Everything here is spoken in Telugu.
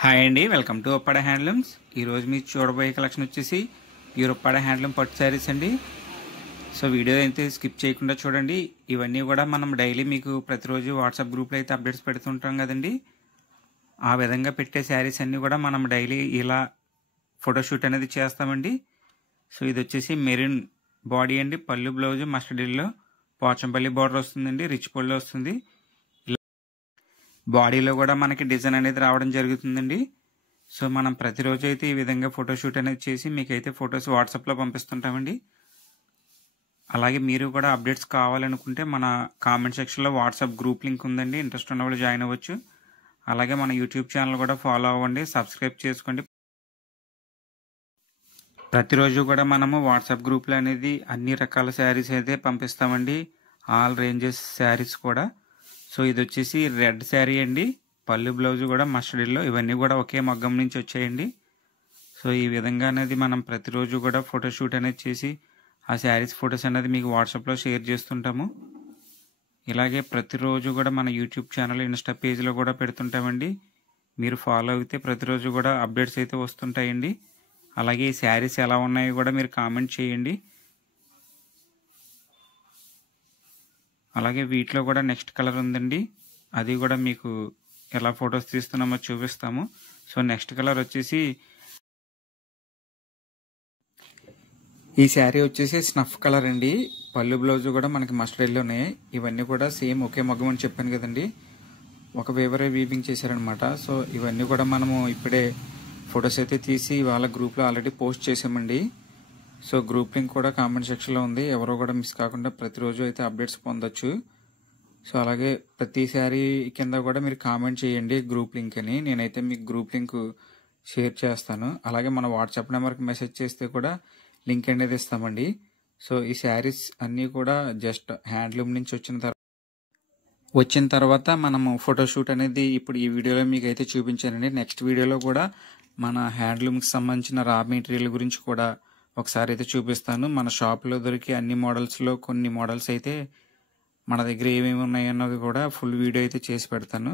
హాయ్ అండి, వెల్కమ్ టు ఉప్పాడ హ్యాండ్లూమ్స్. ఈరోజు మీరు చూడబోయే కలెక్షన్ వచ్చేసి ప్యూర్ ఉప్పాడ హ్యాండ్లూమ్ పట్టు శారీస్ అండి. సో వీడియో అయితే స్కిప్ చేయకుండా చూడండి. ఇవన్నీ కూడా మనం డైలీ మీకు ప్రతిరోజు వాట్సాప్ గ్రూప్లో అయితే అప్డేట్స్ పెడుతుంటాం కదండి. ఆ విధంగా పెట్టే శారీస్ అన్నీ కూడా మనం డైలీ ఇలా ఫోటోషూట్ అనేది చేస్తామండి. సో ఇది వచ్చేసి మెరూన్ బాడీ అండి, పళ్ళు blouse mustard yellow Pochampally border వస్తుందండి, రిచ్ పళ్ళు వస్తుంది. బాడీలో కూడా మనకి డిజైన్ అనేది రావడం జరుగుతుందండి. సో మనం ప్రతిరోజు అయితే ఈ విధంగా ఫోటోషూట్ అనేది చేసి మీకైతే ఫొటోస్ వాట్సాప్లో పంపిస్తుంటామండి. అలాగే మీరు కూడా అప్డేట్స్ కావాలనుకుంటే మన కామెంట్ సెక్షన్లో వాట్సాప్ గ్రూప్ లింక్ ఉందండి, ఇంట్రెస్ట్ ఉన్న వాళ్ళు జాయిన్ అవ్వచ్చు. అలాగే మన యూట్యూబ్ ఛానల్ కూడా ఫాలో అవ్వండి, సబ్స్క్రైబ్ చేసుకోండి. ప్రతిరోజు కూడా మనము వాట్సాప్ గ్రూప్లో అనేది అన్ని రకాల శారీస్ అయితే పంపిస్తామండి, ఆల్ రేంజెస్ శారీస్ కూడా. సో ఇది వచ్చేసి రెడ్ శారీ అండి, పళ్ళు బ్లౌజ్ కూడా మస్టర్డ్ ఎల్లో, ఇవన్నీ కూడా ఒకే మగ్గం నుంచి వచ్చాయండి. సో ఈ విధంగా అనేది మనం ప్రతిరోజు కూడా ఫోటోషూట్ అనేది చేసి ఆ శారీస్ ఫొటోస్ అనేది మీకు వాట్సాప్లో షేర్ చేస్తుంటాము. ఇలాగే ప్రతిరోజు కూడా మన యూట్యూబ్ ఛానల్ ఇన్స్టా పేజ్లో కూడా పెడుతుంటామండి. మీరు ఫాలో అయితే ప్రతిరోజు కూడా అప్డేట్స్ అయితే వస్తుంటాయండి. అలాగే ఈ శారీస్ ఎలా ఉన్నాయో కూడా మీరు కామెంట్ చేయండి. అలాగే వీటిలో కూడా నెక్స్ట్ కలర్ ఉందండి, అది కూడా మీకు ఎలా ఫొటోస్ తీస్తున్నామో చూపిస్తాము. సో నెక్స్ట్ కలర్ వచ్చేసి ఈ శారీ వచ్చేసి స్నఫ్ కలర్ అండి, పళ్ళు బ్లౌజ్ కూడా మనకి మస్టర్డ్ ఎల్లోనే. ఇవన్నీ కూడా సేమ్ ఒకే మగ్గం అని చెప్పాను కదండి, ఒక వేవరే వీవింగ్ చేశారనమాట. సో ఇవన్నీ కూడా మనము ఇప్పుడే ఫొటోస్ అయితే తీసి వాళ్ళ గ్రూప్లో ఆల్రెడీ పోస్ట్ చేసామండి. సో గ్రూప్ లింక్ కూడా కామెంట్ సెక్షన్లో ఉంది, ఎవరో కూడా మిస్ కాకుండా ప్రతిరోజు అయితే అప్డేట్స్ పొందొచ్చు. సో అలాగే ప్రతి శారీ కింద కూడా మీరు కామెంట్ చేయండి గ్రూప్ లింక్ అని, నేనైతే మీకు గ్రూప్ లింక్ షేర్ చేస్తాను. అలాగే మన వాట్సాప్ నెంబర్కి మెసేజ్ చేస్తే కూడా లింక్ అనేది ఇస్తామండి. సో ఈ శారీస్ అన్నీ కూడా జస్ట్ హ్యాండ్లూమ్ నుంచి వచ్చిన తర్వాత మనము ఫోటోషూట్ అనేది ఇప్పుడు ఈ వీడియోలో మీకు అయితే చూపించానండి. నెక్స్ట్ వీడియోలో కూడా మన హ్యాండ్లూమ్కి సంబంధించిన రా మెటీరియల్ గురించి కూడా ఒకసారి అయితే చూపిస్తాను. మన షాప్లో దొరికే అన్ని మోడల్స్లో కొన్ని మోడల్స్ అయితే మన దగ్గర ఏమేమి ఉన్నాయన్నది కూడా ఫుల్ వీడియో అయితే చేసి పెడతాను.